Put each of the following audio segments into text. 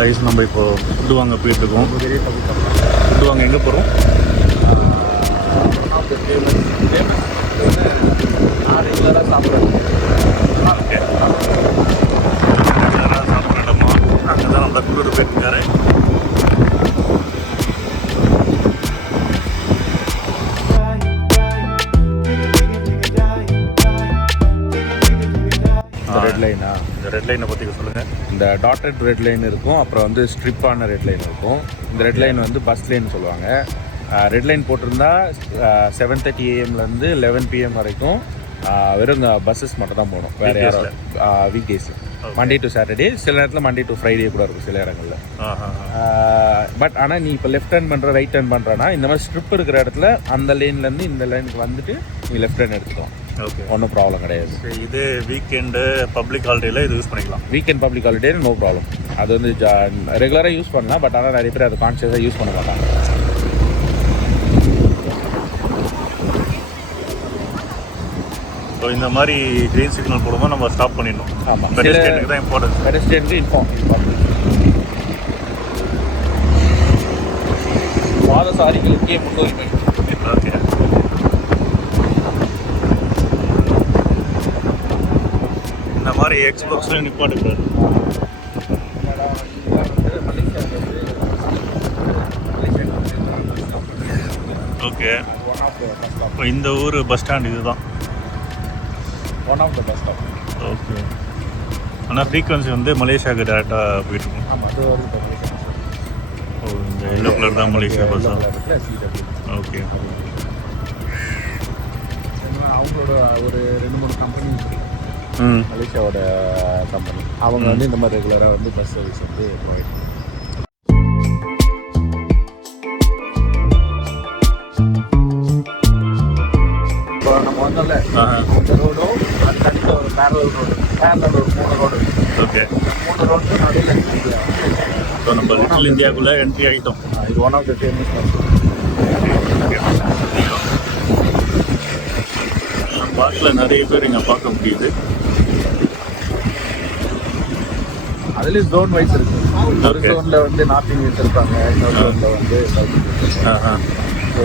Rice நம்ம இப்போ food வாங்க போயிட்டுருக்கோம். ஃபுட்டு வாங்க எங்கே போகிறோம்? ரெகுலராக சாப்பிட்றோம். ஓகே, ரெகுலராக சாப்பிட்ற இடமா அங்கே தான் நம்ம கூட்டு போயிருக்காரு. ரெட் லைனா? இந்த ரெட் லைனை பற்றி சொல்லுங்கள். இந்த டாட்டட் ரெட் லைன் இருக்கும், அப்புறம் வந்து ஸ்ட்ரிப்பான ரெட் லைன் இருக்கும். இந்த ரெட் லைன் வந்து பஸ் லைன் சொல்லுவாங்க. ரெட் லைன் போட்டிருந்தா 7:30 AM 11 PM வரைக்கும் வெறும் பஸ்ஸஸ் மட்டும் தான் போகணும். வேறு யாரும் week days, Monday to Saturday, சில நேரத்தில் மண்டே டு ஃப்ரைடே கூட இருக்கும் சில இடங்களில். பட் ஆனால் நீ இப்போ லெஃப்ட் டர்ன் பண்ணுற ரைட் டர்ன் பண்ணுறனா இந்த மாதிரி ஸ்ட்ரிப் இருக்கிற இடத்துல அந்த லைன்லேருந்து இந்த லைனுக்கு வந்துட்டு நீ லெஃப்ட் டர்ன் எடுத்துக்கலாம். ஓகே, ஒன்றும் ப்ராப்ளம் கிடையாது. இது வீக்கெண்டு பப்ளிக் ஹாலிடேயில் இது யூஸ் பண்ணிக்கலாம். Weekend public holiday no problem. அது வந்து ரெகுலராக யூஸ் பண்ணலாம். பட் ஆனால் நிறைய பேர் அதை கான்ஷியஸாக யூஸ் பண்ண மாட்டாங்க. ஸோ இந்த மாதிரி க்ரீன் சிக்னல் போடும்போது நம்ம ஸ்டாப் பண்ணிடணும். ஆமாம், பெடஸ்ட்ரியனுக்கு தான் இம்பார்ட்டன்ஸ். பெடஸ்ட்ரியனுக்கு பாதசாரிகளுக்கே முன்னுரிமை. ஓகே, இந்த மாதிரி எக்ஸ்போர்ட்ஸ்லாம் நிப்பாட்டுக்கிறாரு. ஓகே, இப்போ இந்த ஊர் பஸ் ஸ்டாண்ட் இதுதான். One of the bus stop. Okay, ஆனால் ஃப்ரீக்வன்சி வந்து மலேசியாவுக்கு டேரெக்டாக போயிட்டுருக்கும். ஆமாம், அது வருது. ஓ, இந்த எல்லோ கலர் தான் மலேசியா பஸ்ஸா? ஓகே, அவங்களோட ஒரு 2-3 கம்பெனி, மலேசியாவோட கம்பெனி, அவங்க வந்து இந்த மாதிரி ரெகுலராக வந்து பஸ் சர்வீஸ் வந்து ப்ரொவைட் பண்ணுறாங்க. இப்போ நம்ம வந்தோம்ல, இந்த ரோடும் அது தனியாக ஒரு பேரலல் ரோடு ஒரு 3 ரோடு. ஓகே, 3 ரோடு நடுவில் இந்தியா. ஸோ நம்ம லிட்டில் இந்தியாவுக்குள்ளே என்ட்ரி ஆகிட்டோம். இது one of the famous bus. பார்க்கில் நிறைய பேர் இங்கே பார்க்க முடியுது. அதுலேயும் ஜோன் வைஸ் இருக்குது. ஒரு ஜோனில் வந்து நார்த் இந்தியன்ஸ் இருப்பாங்க, இன்னொரு ஜோனில் வந்து சவுத் இந்தியன்ஸ். ஸோ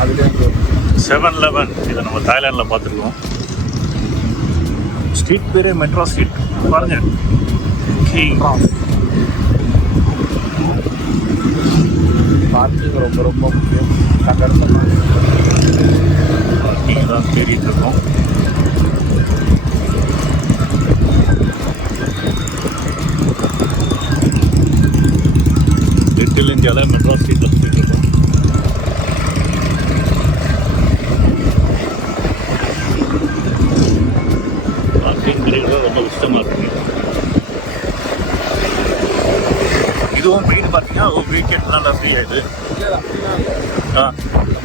அதுலேயும் 7-Eleven இதை நம்ம தாய்லாண்டில் பார்த்துருக்கோம். ஸ்ட்ரீட் பேரே மெட்ரோ ஸ்ட்ரீட் பாருங்க. பார்க்கிங் ரொம்ப முக்கியம். பார்க்கிங் தான் தேடிட்டு இருக்கோம். லிட்டில் இந்தியாவில் மெட்ரோ ஸ்ட்ரீட்டில் சுற்றிட்டு இருக்கோம். பார்க்கிங் கிடைக்கிறது ரொம்ப கஷ்டமாக இருக்குது. இதுவும் மெயின் பார்த்தீங்கன்னா ஒரு வீக்கெண்ட் தான் ஃப்ரீ ஆகிடுது.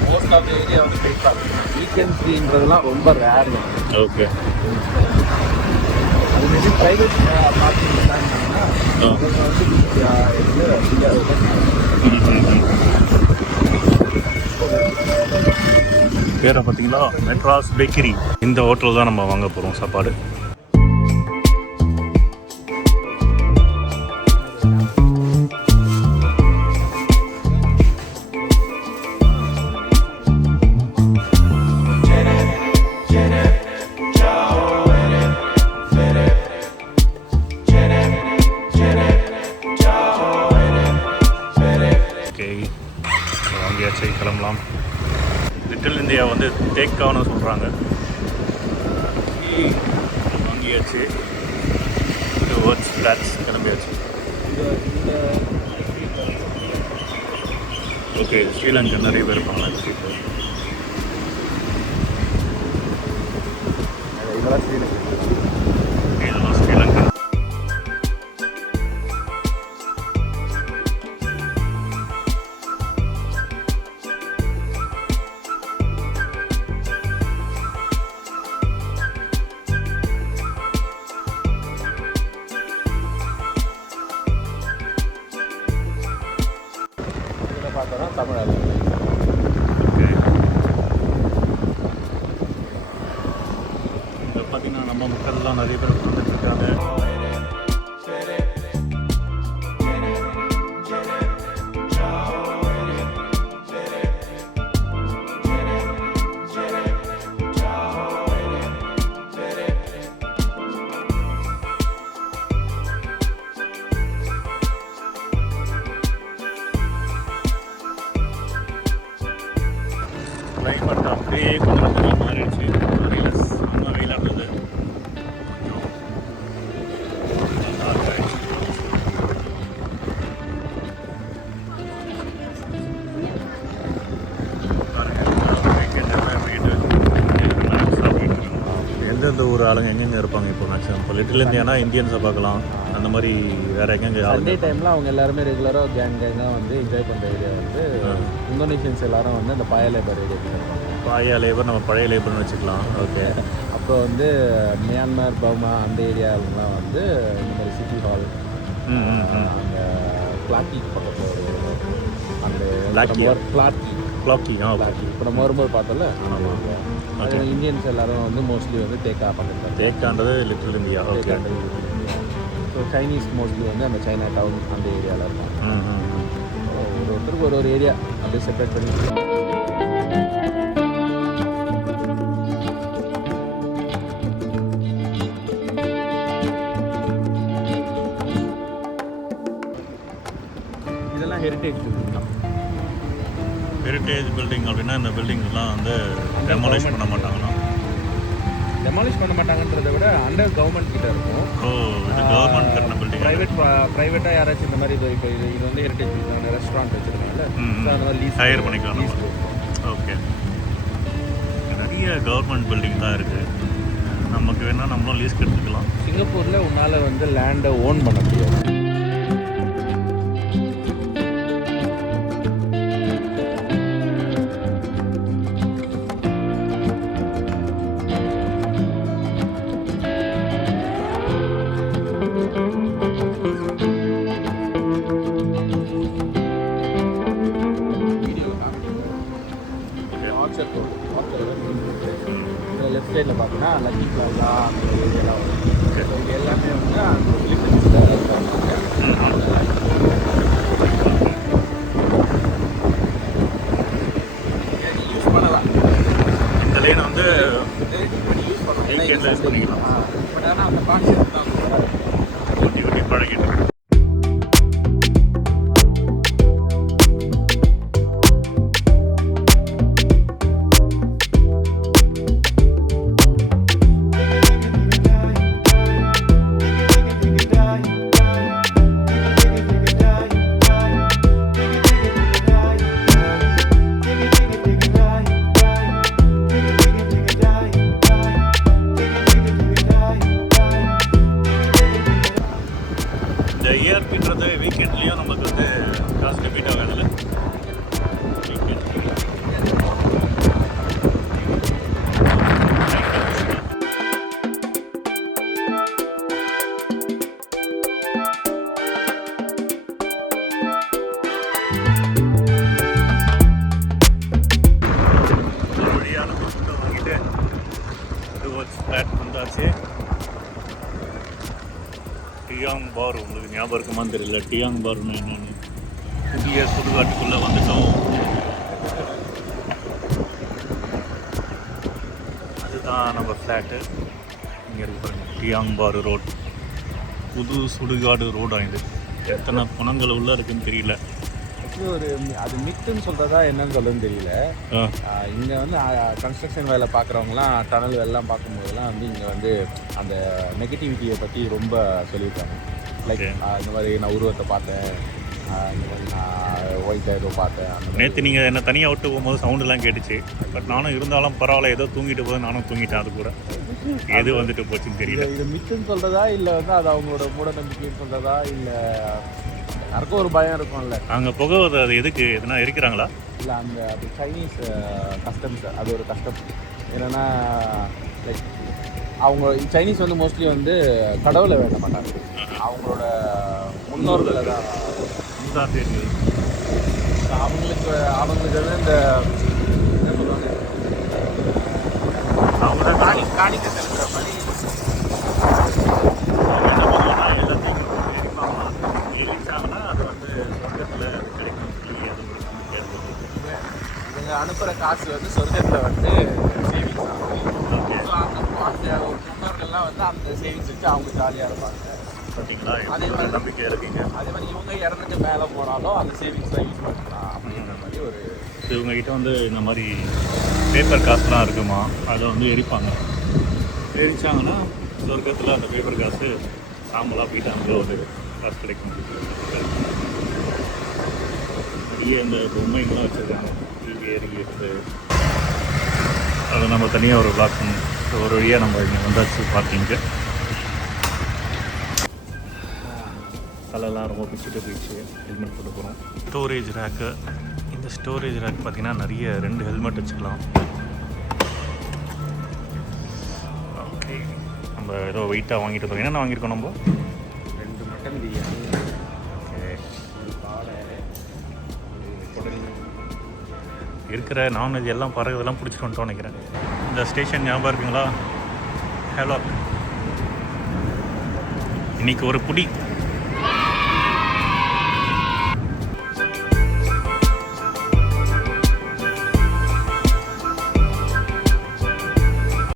மோஸ்ட் ஆஃப் த ஏரியா வந்து ஃப்ரீ. வீக்கெண்ட் ஃப்ரீன்றதுலாம் ரொம்ப ரேர். ஓகே, அது மேபி ப்ரைவேட் பார்க்கிங் இருந்தாங்கன்னா பேரை பார்த்தீங்களா, மெட்ராஸ் பேக்கரி. இந்த ஹோட்டல் தான் நம்ம வாங்க போகிறோம் சாப்பாடு. வாங்கியாச்சு, கிளம்பலாம். லிட்டில் இந்தியா வந்து டேக்கான்னு சொல்கிறாங்க. வாங்கியாச்சு, டுவர்ட்ஸ் ஃப்ளாட்ஸ் கிளம்பியாச்சு. ஓகே, ஸ்ரீலங்கா நிறைய பேர் இருப்பாங்க. இதெல்லாம் ஸ்ரீலங்கா. இதெல்லாம் ஸ்ரீலங்கா. பார்த்தோன்னா தமிழ்நாடு. ஓகே, இங்கே பார்த்தீங்கன்னா நம்ம மக்கள்லாம் நிறைய பேர் உட்காந்துட்டு இருக்காங்க. கிளைமேட் அப்படியே கொஞ்சம் கொஞ்சமாக மாறிடுச்சு. காலையில் செம்ம வெயிலாக இருந்தது, கொஞ்சம் டார்க் ஆகிடுச்சு. எந்தெந்த ஊர் ஆளுங்க எங்கெங்கே இருப்பாங்க இப்போ மேக்ஸிமம்? இப்போ லிட்டில் இந்தியானா இந்தியன்ஸை பார்க்கலாம். அந்த மாதிரி வேறு எங்கெங்கே சண்டே டைமில் அவங்க எல்லாருமே ரெகுலராக கேங்காக வந்து என்ஜாய் பண்ணுற ஏரியா வந்து இந்தோனேஷியன்ஸ் எல்லாரும் வந்து அந்த பாயா லேபர் ஏரியா. பாயா லேபர் நம்ம பழைய லேபர்னு வச்சுக்கலாம். ஓகே. அப்புறம் வந்து மியான்மர், பர்மா அந்த ஏரியாவிலாம் வந்து இந்த மாதிரி சிட்டி ஹால், அந்த கிளாக்கி பக்கத்தில் ஒரு அந்த கிளாக்கி இப்போ நம்ம வரும்போது பார்த்தோம்ல. அது இந்தியன்ஸ் எல்லாரும் வந்து மோஸ்ட்லி வந்து தேக்கா பக்கத்தில். தேக்கான்றது little India. Okay. So Chinese mostly வந்து அந்த சைனா டவுன் அந்த ஏரியாவில் இருப்பாங்க. ஒருத்தருக்கு ஒரு ஏரியா அப்படியே செப்பரேட் பண்ணி. இதெல்லாம் ஹெரிட்டேஜ் பில்டிங் தான். ஹெரிட்டேஜ் பில்டிங் அப்படின்னா இந்த பில்டிங்லாம் வந்து டெமாலிஷ் பண்ண மாட்டாங்களா? டெமாலிஷ் பண்ண மாட்டாங்கன்றதை விட அண்டர் கவர்மெண்ட் கிட்ட இருக்கும். ஓ, இது கவர்மெண்ட் கட்டின பில்டிங். ப்ரைவேட்டாக யாராச்சும் இந்த மாதிரி இப்போ இது வந்து ஹெரிட்டேஜ் பில்டிங் ரெஸ்டாரண்ட் வச்சுருக்காங்கல்ல, அந்த மாதிரி லீஸ் ஹையர் பண்ணிக்கலாம். ஓகே. நிறைய கவர்மெண்ட் பில்டிங் தான் இருக்குது. நமக்கு வேணால் நம்மளும் லீஸ்க்கு எடுத்துக்கலாம். சிங்கப்பூரில் உன்னால் வந்து லேண்டை ஓன் பண்ண முடியாது. லெஃப்ட் சைடில் பார்த்தீங்கன்னா லக்கி பிளாசா அந்த ஏரியாலாம் வரும். இது எல்லாமே வந்து அந்த பிலிப்பைன்ஸில் யூஸ் பண்ணலாம். இந்த லைனை வந்து யூஸ் பண்ணலாம், யூஸ் பண்ணிக்கலாம். பட் ஆனால் அந்த கான்செப்ட் தான் ஊட்டி ஊட்டி பழகிட்டு. இந்த இயர்பின்றது வீக்கெண்ட்லேயும் நமக்கு வந்து காசு ரிப்பீட் ஆகாதுல்ல? ஒரு வழியாக நம்ம ஃபுட்டை வாங்கிட்டு ஃப்ளாட் வந்தாச்சு. டியாங் பார் உங்களுக்கு ஞாபகம் இருக்குமான்னு தெரியல. டியாங் பார்னு என்னென்னு புதிய சுடுகாட்டுக்குள்ளே வந்துட்டோம். அதுதான் நம்ம ஃப்ளாட்டு. இங்கே இருக்கு பாருங்க, டியாங் பார் ரோட். புது சுடுகாடு ரோடாக இது. எத்தனை பணங்கள் உள்ளே இருக்குன்னு தெரியல. ஒரு அது மித்துன்னு சொல்கிறதா என்னன்னு சொல்லணும்னு தெரியல. இங்கே வந்து கன்ஸ்ட்ரக்ஷன் வேலை பார்க்குறவங்களாம் டனல் வேலைலாம் பார்க்கும்போதெல்லாம் வந்து இங்கே வந்து அந்த நெகட்டிவிட்டியை பற்றி ரொம்ப சொல்லியிருக்காங்க. லைக் இந்த மாதிரி நான் உருவத்தை பார்த்தேன், இந்த மாதிரி நான் ஒயிட் ஏதோ பார்த்தேன். நேற்று நீங்கள் என்ன தனியாக விட்டு போகும்போது சவுண்டெல்லாம் கேட்டுச்சு. பட் நானும் இருந்தாலும் பரவாயில்ல, ஏதோ தூங்கிட்டு போது நானும் தூங்கிட்டேன். அது கூட எது வந்துட்டு போச்சுன்னு தெரியல. இது மித்துன்னு சொல்கிறதா இல்லை வந்து அது அவங்களோட மூட நம்பிக்கைன்னு சொல்கிறதா இல்லை யாருக்கும் ஒரு பயம் இருக்கும்ல. அங்கே புகவது அது எதுக்கு எதுனா இருக்கிறாங்களா? இல்லை அந்த அது சைனீஸ் கஸ்டம்ஸ், அது ஒரு கஷ்டம். என்னென்னா லைக் அவங்க சைனீஸ் வந்து மோஸ்ட்லி வந்து கடவுளை வேண்ட மாட்டாங்க, அவங்களோட முன்னோர்களை தான் தெரியுது. அவங்களுக்கு வந்து இந்த என்ன சொல்லுவாங்க, அவங்க காணிக்க செலுத்துகிற மாதிரி காசு வந்து சொர்க்கத்தில் வந்து சேவிங்ஸ் ஆகும். ஸோ அந்த ஒரு முன்னோர்கள்லாம் வந்து அந்த சேவிங்ஸ் வச்சு அவங்க ஜாலியாக இருப்பாங்க. பார்த்தீங்களா? அதே மாதிரி நம்பிக்கை இருக்குங்க. அதே மாதிரி இவங்க இறந்துட்டு மேலே போனாலும் அந்த சேவிங்ஸ் தான் யூஸ் பண்ணிக்கலாம் அப்படின்ற மாதிரி ஒரு இவங்ககிட்ட வந்து இந்த மாதிரி பேப்பர் காசுலாம் இருக்குமா, அதை வந்து எரிப்பாங்க. எரிச்சாங்கன்னா சொர்க்கத்தில் அந்த பேப்பர் காசு சாம்பலாக போயிட்டு அங்கே ஒரு காசு கிடைக்கும். நிறைய இந்த பொம்மைகள்லாம் வச்சுருக்காங்க. டிவி எரிக்கிறது, அதை நம்ம தனியாக ஒரு பிளாக் பண்ணணும். ஒரு வழியாக நம்ம இங்கே வந்தாச்சு பார்க்கிங்கு. தலைலாம் ரொம்ப பிச்சுட்டு போயிடுச்சு. ஹெல்மெட் போட்டு போகிறோம். Storage rack. இந்த ஸ்டோரேஜ் ரேக் பார்த்திங்கன்னா நிறைய 2 ஹெல்மெட் வச்சுக்கலாம். ஓகே, நம்ம ஏதோ வெயிட்டாக வாங்கிட்டு இருக்கோம். என்னென்ன வாங்கியிருக்கோம் நம்ம? 2 மட்டன் பிரியாணி, ஓகே, ஒரு காடை, இருக்கிற நான்வெஜ் எல்லாம் பறகுதெல்லாம் பிடிச்சிட்டு வந்துட்டோம் நினைக்கிறேன். இந்த ஸ்டேஷன் ஞாபகம் இருக்குங்களா? ஹலோ, இன்னைக்கு ஒரு புடி